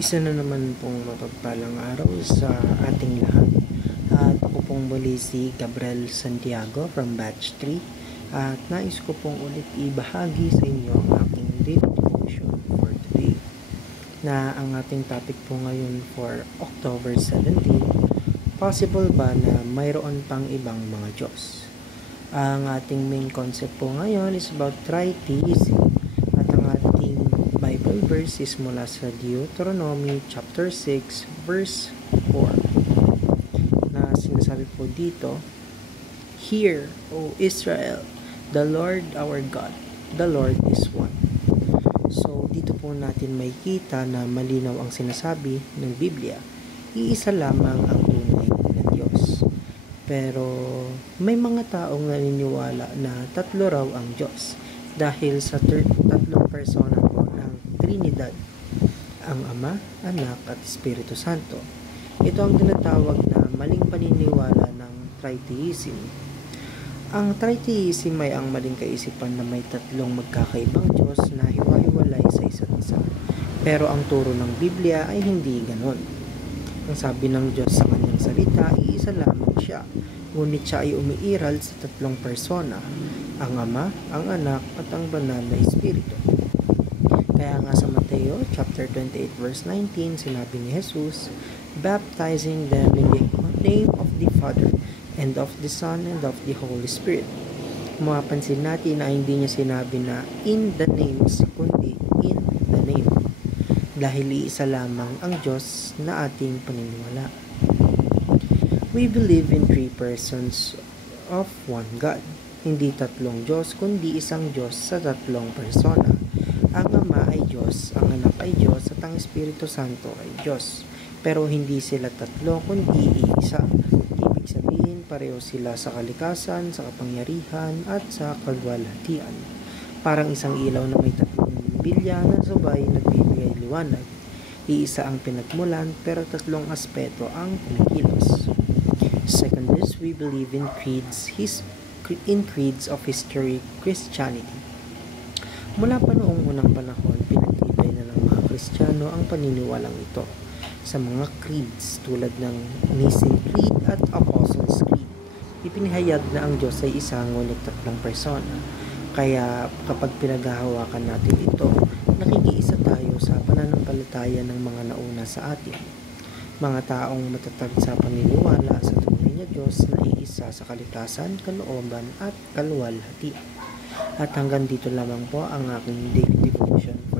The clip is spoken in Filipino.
Isa na naman pong mapagpalang araw sa ating lahat. At ako pong muli si Gabriel Santiago from Batch 3. At nais ko pong ulit ibahagi sa inyo ang aking daily devotion for today. Na ang ating topic po ngayon for October 17, possible ba na mayroon pang ibang mga Diyos? Ang ating main concept po ngayon is about tritheism. At ang ating Bible verse is mula sa Deuteronomy chapter 6 verse 4 na sinasabi po dito, "Hear, O Israel, the Lord our God, the Lord is one." So dito po natin makikita na malinaw ang sinasabi ng Biblia. Iisa lamang ang tunay na Diyos. Pero may mga taong naniniwala na tatlo raw ang Diyos dahil sa tatlong persona po ng Trinidad, ang Ama, Anak at Espiritu Santo. Ito ang tinatawag na maling paniniwala ng tritheism. Ang tritheism ay ang maling kaisipan na may tatlong magkakaibang Diyos na hiwa-hiwalay sa isa't isa. Pero ang turo ng Biblia ay hindi ganon. Ang sabi ng Diyos sa kanyang salita, iisa lamang siya, ngunit siya ay umiiral sa tatlong persona, ang Ama, ang Anak at ang Banal na Espiritu. Kaya nga sa Mateo chapter 28 verse 19, sinabi ni Jesus, baptizing them in the name of the Father and of the Son and of the Holy Spirit. Mapapansin natin na hindi niya sinabi na in the names, kundi in the name. Dahil iisa lamang ang Diyos na ating paniniwala. We believe in three persons of one God. Hindi tatlong Diyos, kundi isang Diyos sa tatlong persona. Ang Ama ay Diyos, ang Anak ay Diyos, at ang Espiritu Santo ay Diyos. Pero hindi sila tatlo, kundi iisa. Ibig sabihin, pareho sila sa kalikasan, sa kapangyarihan, at sa kalwalhatian. Parang isang ilaw na may tatlong bilya na sabay nagbibigay liwanag. Iisa ang pinagmulan, pero tatlong aspeto ang kumikilos. Second is, we believe in creeds of historic Christianity. Mula pa noong unang panahon, pinagtibay na ng mga Kristiyano ang paniniwalang ito sa mga creeds tulad ng Nicene Creed at Apostles' Creed. Ipinahayag na ang Diyos ay isa ngunit tatlong persona. Kaya kapag pinaghahawakan natin ito, nakikiisa tayo sa pananampalataya ng mga nauna sa atin. Mga taong matatag sa paniniwala sa tunay na Diyos na iisa sa kalikasan, kalooban at kalwalhatian. At hanggang dito lamang po ang aking daily devotion for